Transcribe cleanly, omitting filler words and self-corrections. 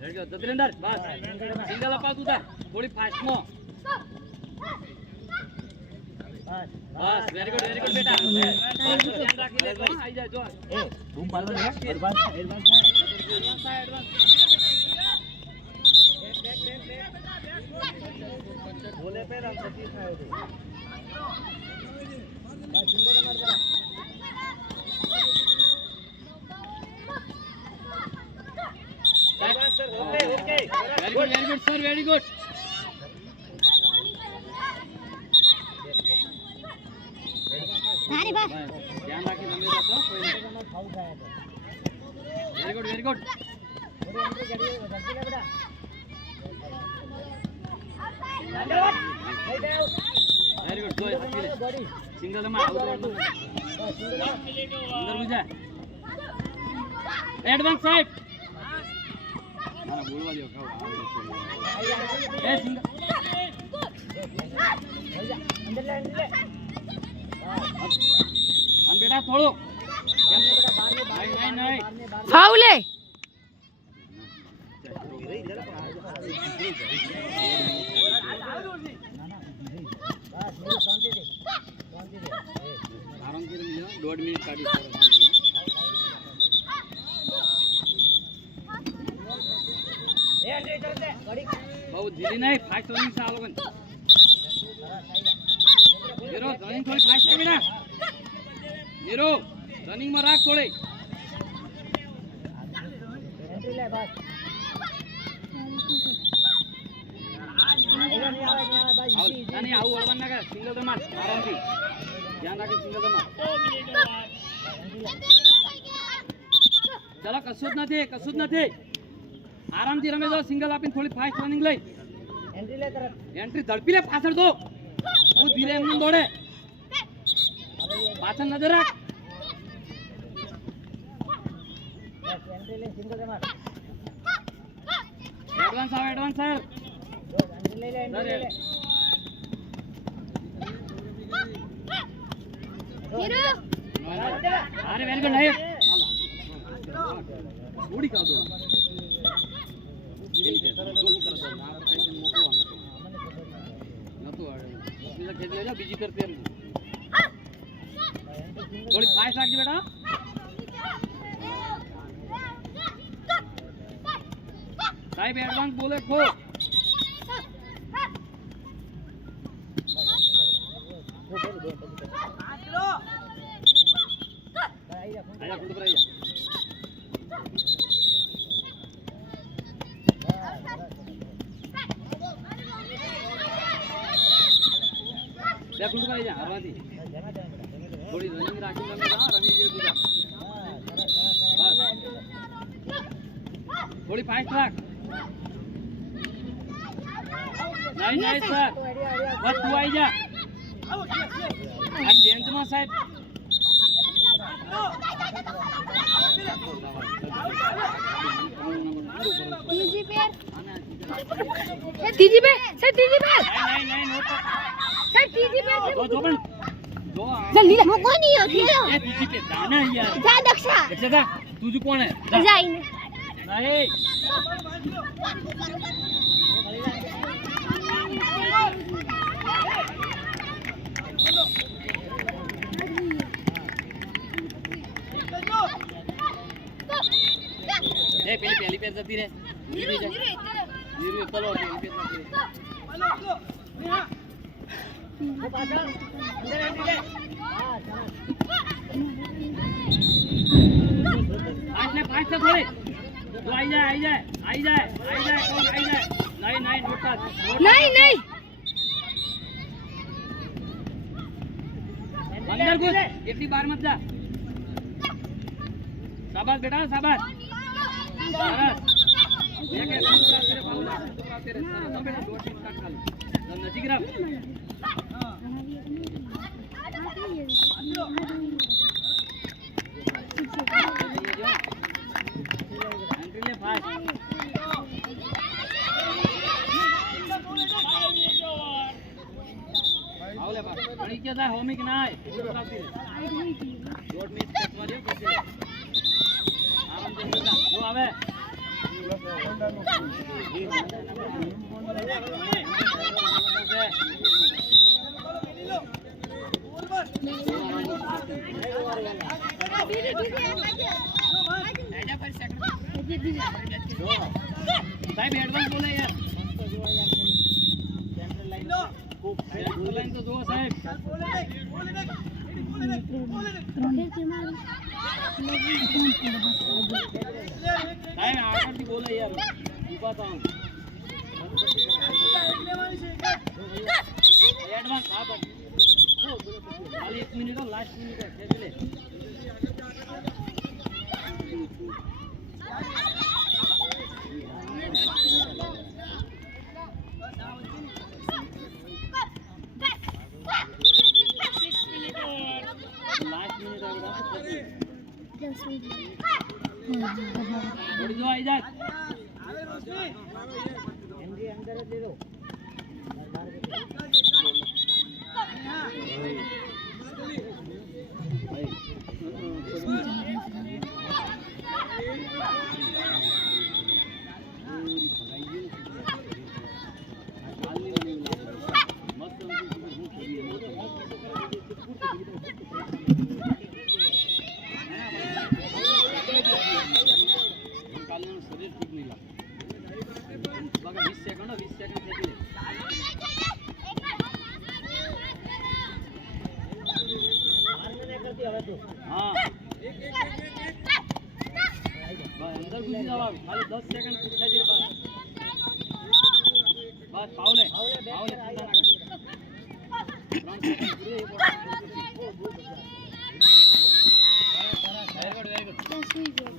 Ready go જતિલેન્ડર બસ single અપાવ તું તાર થોડી ફાસ્ટ મો બસ વેરી ગુડ બેટા ધ્યાન રાખી લે આઈ જા જો એ બૂમ મારવા ને એડવાન્સ બોલે પેલા સતી થાય છે બસ સિંગલ માર બરા Okay. Very good, sir. Very good. Hari ba. Dhyan rakhi lambhe jato koi nahi. Very good, very good. Very good. Joy, single ma out. Single buja. Advance side. बोलवा दियो खाओ ए सिंगल अंदर ले अन बेटा थोड़ो बेटा बाहर में नहीं फाउल है आराम से मिलो 1.5 मिनट काटी बहुत धीरे नहीं फास्ट रनिंग से आलोगन हीरो रनिंग थोड़ी फास्ट है बेटा हीरो रनिंग में राख थोड़ी एंट्री ले बस नहीं आऊ वळवन ना का सिंगल तो मार आराम से ध्यान रखे सिंगल तो मार चलो कसूत નથી आराम થી રમે જો સિંગલ આપીને થોડી ફાસ્ટ રનિંગ લઈ એન્ટ્રી લે તરત એન્ટ્રી ઝડપી લે પાછળ દો તું ધીરે એમ દોડે પાછળ નજર રાખ બસ એન્ટ્રી લે સિંગલ રે માર એડવાન્સ સર એન્ટ્રી લે हीरो अरे वेरी गुड नहीं थोड़ी का दो बीजी करते थोड़ी फास्ट रखिए बेटा साहिब एडवांस बोले खो थोड़ी रनिंग राखी रनिंग थोड़ी फास्ट राख नहीं सर बस तू आई जा चेंज में साहब तीजी पे सर नहीं सर तीजी पे जल्दी ले मोको नहीं होती है ए तीजी पे जाना यार जा दक्षा जा तुझे कौन है जाई नहीं ए पहली पे जती रे नीरू चलो पहली पे जती रे वो पाछा अंदर एंट्री ले फास्ट से थोड़ी तो आई जाए कौन आई जाए नहीं नोटा नहीं अंदर घुस इतनी बार मत जा शाबाश बेटा शाबाश ये के तेरे बाबू तेरे सब बेटा 2 टीम का खाली नजीक रह एंट्री ले फास्ट आवले बा पड़ी के दा होमी कि नाही रोड में टच मारियो कैसे आराम से जो आवे સાહેબ એડવાન્સ બોલે યાર સેન્ટર લાઈન તો જુઓ સાહેબ સાહેબ આગળથી બોલે યાર ઊભા થાવ એડવાન્સ હા બસ ખાલી 1 મિનિટ લાસ્ટ મિનિટ ખેંચી લે થોડી જો આવી જાય અંદર જ દે દો શરીર ઠીક નહીં લાગે 20 સેકન્ડ ખેંચી લે હા અંદર ઘૂસી જાવ ખાલી 10 સેકન્ડ ખેંચી લે બસ પાવલે ચિંતા ના કર 3 સેકન્ડ પૂરી